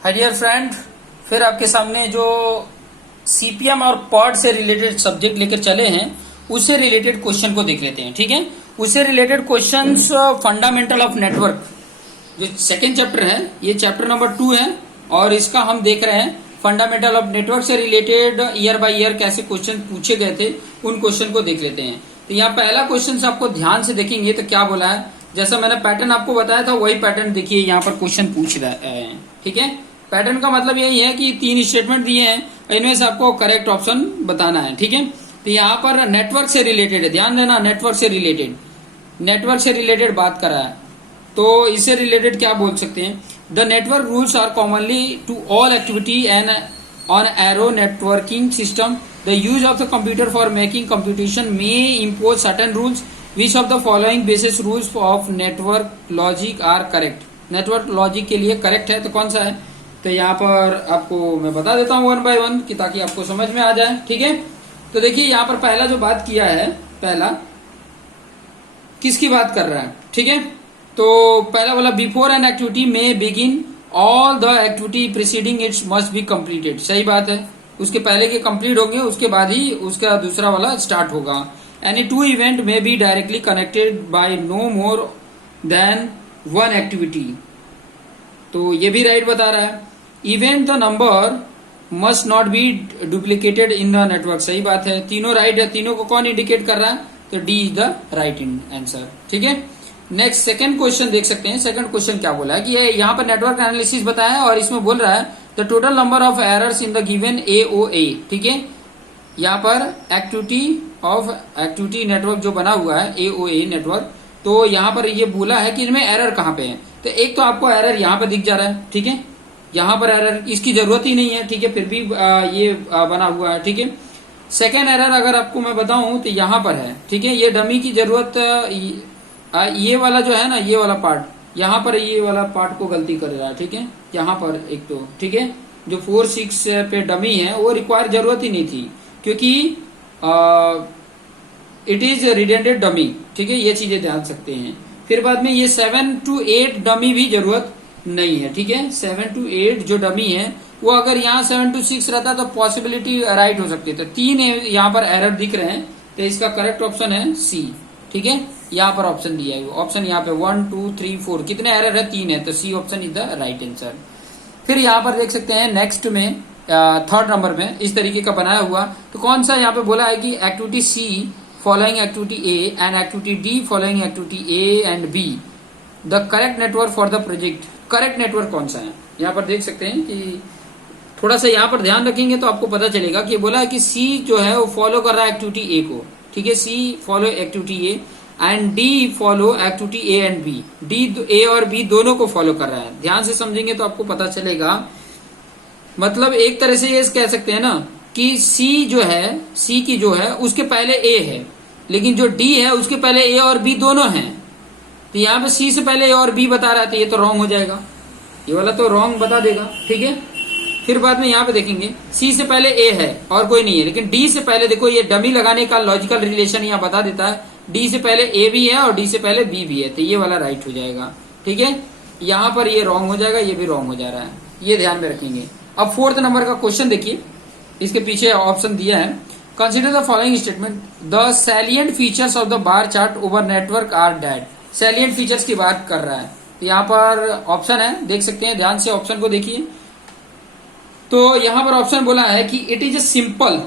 Hi dear friend, फिर आपके सामने जो सीपीएम और पॉड से रिलेटेड सब्जेक्ट लेकर चले हैं उससे रिलेटेड क्वेश्चन को देख लेते हैं। ठीक है, उससे related questions fundamental of network जो सेकेंड चैप्टर है, ये चैप्टर नंबर 2 है और इसका हम देख रहे हैं फंडामेंटल ऑफ नेटवर्क से रिलेटेड ईयर बाय ईयर कैसे क्वेश्चन पूछे गए थे, उन क्वेश्चन को देख लेते हैं। तो यहाँ पहला क्वेश्चन आपको ध्यान से देखेंगे तो क्या बोला है, जैसा मैंने पैटर्न आपको बताया था वही पैटर्न देखिए यहाँ पर क्वेश्चन पूछ रहा है। ठीक है, पैटर्न का मतलब यही है कि 3 स्टेटमेंट दिए हैं, इनमें से आपको करेक्ट ऑप्शन बताना है। ठीक है, तो यहाँ पर नेटवर्क से रिलेटेड है, ध्यान देना, नेटवर्क से रिलेटेड बात करा है। तो इससे रिलेटेड क्या बोल सकते हैं, the network rules are commonly to all activity and on arrow networking system the use of the computer for making computation may impose certain rules which of the following basis rules of network logic are correct. Network logic के लिए correct है तो कौन सा है, तो यहाँ पर आपको मैं बता देता हूँ 1 बाय 1 कि ताकि आपको समझ में आ जाए। ठीक है, तो देखिए यहाँ पर पहला जो बात किया है, पहला किसकी बात कर रहा है। ठीक है, तो पहला बोला बिफोर एन एक्टिविटी में begin all the activity preceding it's must be completed. सही बात है, उसके पहले के कंप्लीट होंगे उसके बाद ही उसका दूसरा वाला स्टार्ट होगा। Any two event may be directly connected by no more than one activity, तो ये भी राइट बता रहा है। Event the number must not be duplicated in the network. सही बात है, तीनों राइट है, तीनों को कौन इंडिकेट कर रहा है, तो D is the right answer. ठीक है, नेक्स्ट सेकंड क्वेश्चन देख सकते हैं। सेकंड क्वेश्चन क्या बोला है कि ये यहाँ पर नेटवर्क एनालिसिस बताया है और इसमें बोल रहा है the total number of errors in the given AOA। ठीक है, यहाँ पर एक्टिविटी नेटवर्क जो बना हुआ है AOA नेटवर्क, तो यहाँ पर ये बोला है कि इनमें एरर कहाँ पे है। तो एक तो आपको एरर यहाँ पे दिख जा रहा है। ठीक है, यहाँ पर एरर इसकी जरूरत ही नहीं है। ठीक है, फिर भी ये बना हुआ है। ठीक है, सेकेंड एरर अगर आपको मैं बताऊं तो यहाँ पर है। ठीक है, ये डमी की जरूरत ये वाला जो है ना, ये वाला पार्ट यहाँ पर, ये वाला पार्ट को गलती कर रहा है। ठीक है, यहाँ पर एक तो ठीक है जो 4-6 पे डमी है वो रिक्वायर जरूरत ही नहीं थी क्योंकि इट इज रिडेंडेड डमी। ठीक है, ये चीजें ध्यान सकते हैं। फिर बाद में ये 7 to 8 डमी भी जरूरत नहीं है। ठीक है, 7 to 8 जो डमी है वो अगर यहाँ 7 to 6 रहता तो पॉसिबिलिटी राइट हो सकती है। तो 3 यहाँ पर एरर दिख रहे हैं, तो इसका करेक्ट ऑप्शन है सी। ठीक है, यहाँ पर ऑप्शन दिया है, ऑप्शन यहाँ पे 1 2 3 4 कितने एरर है, 3 है, तो C option is the right answer. फिर यहाँ पर देख सकते हैं नेक्स्ट में थर्ड नंबर में इस तरीके का बनाया हुआ, तो कौन सा यहाँ पे बोला है कि activity C following activity A and activity D following activity A and B the correct network for the project. Correct network कौन सा है, यहाँ पर देख सकते हैं कि थोड़ा सा यहाँ पर ध्यान रखेंगे तो आपको पता चलेगा कि बोला है कि सी जो है वो फॉलो कर रहा है एक्टिविटी ए को। ठीक है, C follow activity A and D follow activity A and B. D A और बी दोनों को फॉलो कर रहा है। ध्यान से समझेंगे तो आपको पता चलेगा, मतलब एक तरह से ये कह सकते हैं ना कि सी जो है, सी की जो है उसके पहले ए है, लेकिन जो डी है उसके पहले ए और बी दोनों हैं। तो यहाँ पे सी से पहले ए और बी बता रहा है, तो ये तो रॉन्ग हो जाएगा, ये वाला तो रॉन्ग बता देगा। ठीक है, फिर बाद में यहाँ पे देखेंगे सी से पहले ए है और कोई नहीं है, लेकिन डी से पहले देखो ये डमी लगाने का लॉजिकल रिलेशन यहाँ बता देता है, डी से पहले ए भी है और डी से पहले बी भी है, तो ये वाला राइट हो जाएगा। ठीक है, यहाँ पर ये रॉन्ग हो जाएगा, ये भी रॉन्ग हो जा रहा है, ये ध्यान में रखेंगे। अब 4th नंबर का क्वेश्चन देखिए, इसके पीछे ऑप्शन दिया है, consider the following statement the salient features of the bar chart over network are that. Salient features की बात कर रहा है, यहाँ पर ऑप्शन है, देख सकते हैं, ध्यान से ऑप्शन को देखिए। तो यहाँ पर ऑप्शन बोला है कि इट इज अ सिंपल,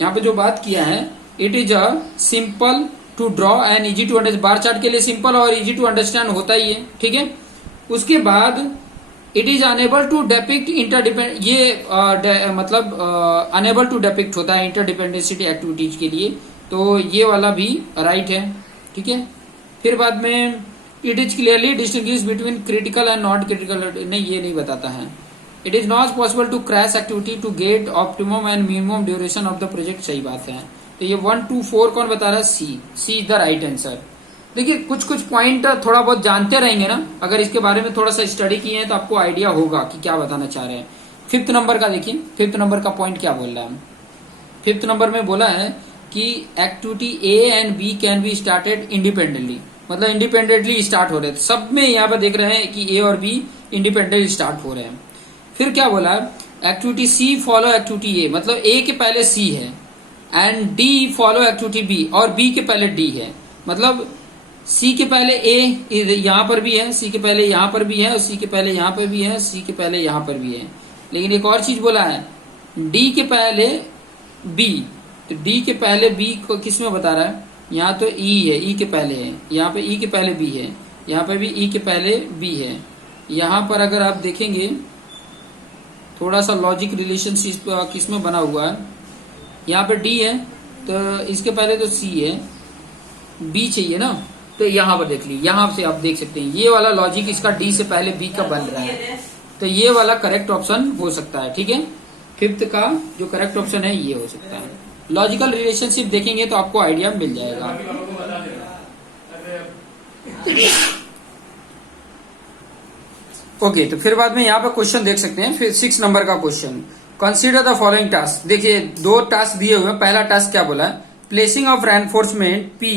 यहाँ पे जो बात किया है, it is a simple to draw and easy to understand. Bar chart के लिए सिंपल और इजी टू अंडरस्टैंड होता ही है। ठीक है, उसके बाद it is enable to depict interdepend, ये मतलब अनेबल टू डेपिक्ट होता है इंटरडिपेंडेंसिटी एक्टिविटीज के लिए, तो ये वाला भी राइट है। ठीक है, फिर बाद में it is clearly distinguish between critical and not critical, नहीं ये नहीं बताता है। It is not possible to crash activity to get optimum and minimum duration of the project. सही बात है, तो ये 1 2 4 कौन बता रहा है, सी इज द राइट आंसर। देखिए कुछ कुछ पॉइंट थोड़ा बहुत जानते रहेंगे ना, अगर इसके बारे में थोड़ा सा स्टडी किए हैं तो आपको आइडिया होगा कि क्या बताना चाह रहे हैं। 5th नंबर का देखिए, 5th नंबर का पॉइंट क्या बोल रहा है। 5th नंबर में बोला है कि activity A and B can be started independently, मतलब इंडिपेंडेंटली स्टार्ट हो रहे हैं। सब में यहाँ पर देख रहे हैं कि ए और बी इंडिपेंडेंटली स्टार्ट हो रहे हैं। फिर क्या बोला, activity C follow activity A, मतलब ए के पहले सी है, and D follow activity B, और बी के पहले डी है। मतलब सी के पहले ए यहां पर भी है, सी के पहले यहां पर भी है, और सी के पहले यहां पर भी है, सी के पहले यहां पर भी है। लेकिन एक और चीज बोला है, डी के पहले बी, तो डी के पहले बी को किस में बता रहा है, यहाँ तो ई है, ई के पहले है, यहाँ पे ई के पहले बी है, यहाँ पे भी ई के पहले बी है। यहाँ पर अगर आप देखेंगे थोड़ा सा लॉजिक रिलेशनशिप किस में बना हुआ है, यहाँ पे डी है तो इसके पहले तो सी है, बी चाहिए ना, तो यहाँ पर देख ली, यहाँ से आप देख सकते हैं ये वाला लॉजिक इसका डी से पहले बी का बन रहा है, तो ये वाला करेक्ट ऑप्शन हो सकता है। ठीक है, फिफ्थ का जो करेक्ट ऑप्शन है ये हो सकता है। लॉजिकल रिलेशनशिप देखेंगे तो आपको आइडिया मिल जाएगा। ओके, तो फिर बाद में यहाँ पर क्वेश्चन देख सकते हैं। फिर 6 नंबर का question, consider the following task. देखिए 2 टास्क दिए हुए हैं। पहला टास्क क्या बोला है, placing of reinforcement P,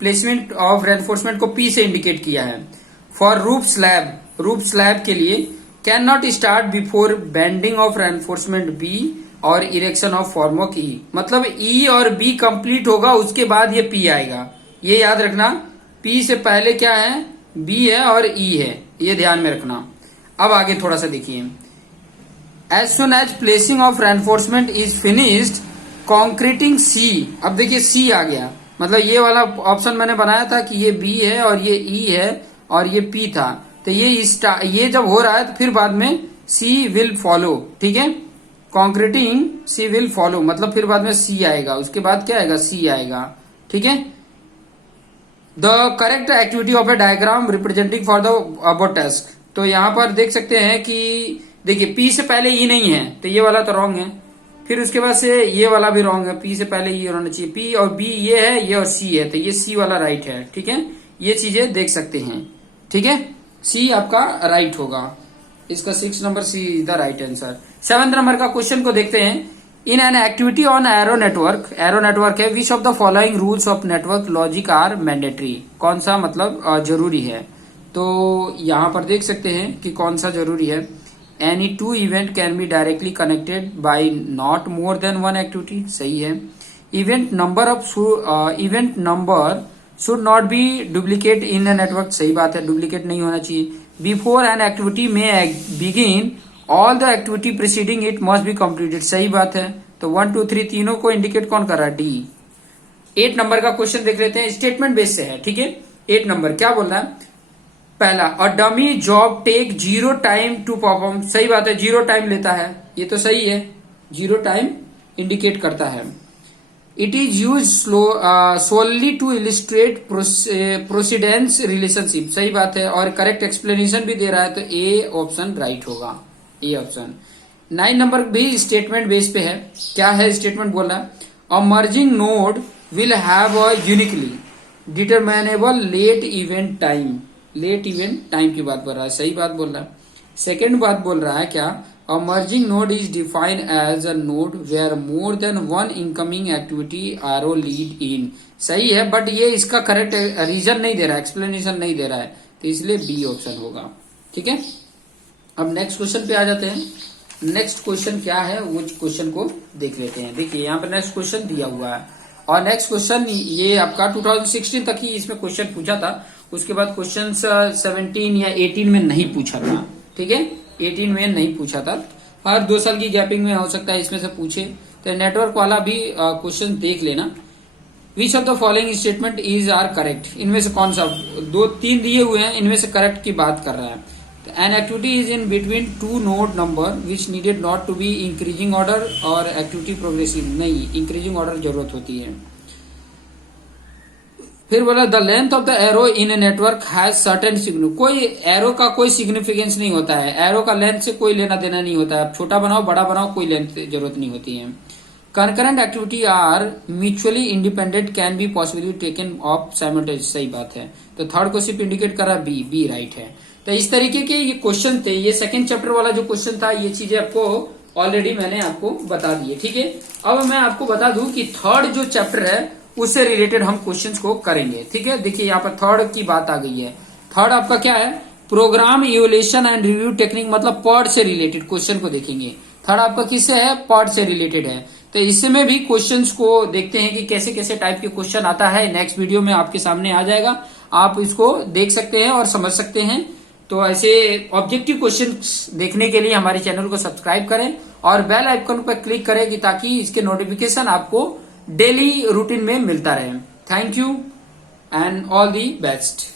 placement of reinforcement को पी से इंडिकेट किया है। For roof slab, roof slab के लिए can not start before bending of reinforcement B और इरेक्शन ऑफ फॉर्मवर्क ई, मतलब ई और बी कंप्लीट होगा उसके बाद ये पी आएगा। ये याद रखना, पी से पहले क्या है, बी है और ई है, ये ध्यान में रखना। अब आगे थोड़ा सा देखिए, as soon as placing of reinforcement is finished concreting C. अब देखिए सी आ गया, मतलब ये वाला ऑप्शन मैंने बनाया था कि ये बी है और ये ई है और ये पी था, तो ये जब हो रहा है तो फिर बाद में सी विल फॉलो। ठीक है, कॉन्क्रीटिंग सी विल फॉलो, मतलब फिर बाद में सी आएगा, उसके बाद क्या आएगा, सी आएगा। ठीक है, the correct activity of A diagram representing for the above task. तो यहां पर देख सकते हैं कि देखिए पी से पहले ई नहीं है तो ये वाला तो रॉन्ग है, फिर उसके बाद से ये वाला भी रॉन्ग है, पी से पहले ई होना चाहिए, पी और बी ये है, ये और सी है, तो ये सी वाला राइट है। ठीक है, ये चीजें देख सकते हैं। ठीक है, सी आपका राइट होगा, इसका 6 number C is the right answer. 7 number का क्वेश्चन को देखते हैं। In an activity on arrow network, arrow network है, which of the following rules of network logic are mandatory, कौन सा मतलब जरूरी है। तो यहां पर देख सकते हैं कि कौन सा जरूरी है। Any 2 event can be directly connected bye not more than 1 activity, सही है। Event number should not be duplicate in a network, सही बात है, डुप्लीकेट नहीं होना चाहिए। बिफोर एन एक्टिविटी में begin all the activity preceding it must be completed, सही बात है। तो 1 2 3 तीनों को इंडिकेट कौन कर रहा है, डी। 8 नंबर का क्वेश्चन देख लेते हैं, स्टेटमेंट बेस से है। ठीक है, 8 नंबर क्या बोल रहा है, पहला, a dummy job take 0 time to perform, सही बात है, 0 टाइम लेता है, ये तो सही है, 0 टाइम इंडिकेट करता है। It is use solely to illustrate precedence relationship, सही बात है, और करेक्ट एक्सप्लेनेशन भी दे रहा है, तो ए ऑप्शन राइट होगा, ए ऑप्शन। 9 नंबर भी स्टेटमेंट बेस पे है। क्या है स्टेटमेंट, बोल रहा है a merging node will have a uniquely determinable late event time, late event time की बात बोल रहा है, सही बात बोल रहा है। सेकेंड बात बोल रहा है क्या, a merging node is defined as a node where more than 1 incoming activity arrow lead in, सही है, बट ये इसका करेक्ट रीजन नहीं दे रहा है, एक्सप्लेनेशन नहीं दे रहा है, तो इसलिए बी ऑप्शन होगा। ठीक है, अब नेक्स्ट क्वेश्चन पे आ जाते हैं। नेक्स्ट क्वेश्चन क्या है वो क्वेश्चन को देख लेते हैं। देखिए यहाँ पे नेक्स्ट क्वेश्चन दिया हुआ है, और नेक्स्ट क्वेश्चन ये आपका 2016 तक ही इसमें क्वेश्चन पूछा था, उसके बाद क्वेश्चन 17 या 18 में नहीं पूछा था। ठीक है, 18 में नहीं पूछा था, हर 2 साल की गैपिंग में हो सकता है इसमें से पूछे, तो नेटवर्क वाला भी क्वेश्चन देख लेना। Which of the following statement is are correct, इनमें से कौन सा, 2-3 दिए हुए हैं, इनमें से करेक्ट की बात कर रहा है। An activity is in between 2 node number which needed not to be increasing order और एक्टिविटी प्रोग्रेसिव, नहीं, इंक्रीजिंग ऑर्डर जरूरत होती है। फिर बोला the length of the arrow in a network has certain significance, कोई एरो का कोई सिग्निफिकेंस नहीं होता है, एरो का लेंथ से कोई लेना देना नहीं होता है, छोटा बनाओ बड़ा बनाओ कोई लेंथ जरूरत नहीं होती है। Concurrent activity are mutually independent can be possibly taken of simultaneous, सही बात है, तो थर्ड को सिर्फ इंडिकेट कर रहा है बी, बी राइट है। तो इस तरीके के ये क्वेश्चन थे, ये सेकंड चैप्टर वाला जो क्वेश्चन था, ये चीजें आपको ऑलरेडी मैंने आपको बता दी है। ठीक है, अब मैं आपको बता दूं कि थर्ड जो चैप्टर है उससे रिलेटेड हम क्वेश्चंस को करेंगे। ठीक है, देखिए यहाँ पर थर्ड की बात आ गई है। थर्ड आपका क्या है, program evolution and review technique मतलब पॉड से रिलेटेड क्वेश्चन को देखेंगे। थर्ड आपका किससे है, पॉड से रिलेटेड है। तो इसमें भी क्वेश्चंस को देखते हैं कि कैसे कैसे टाइप के क्वेश्चन आता है। नेक्स्ट वीडियो में आपके सामने आ जाएगा, आप इसको देख सकते हैं और समझ सकते हैं। तो ऐसे ऑब्जेक्टिव क्वेश्चंस देखने के लिए हमारे चैनल को सब्सक्राइब करें और बेल आइकन पर क्लिक करें कि ताकि इसके नोटिफिकेशन आपको डेली रूटीन में मिलता रहे। Thank you and all the best.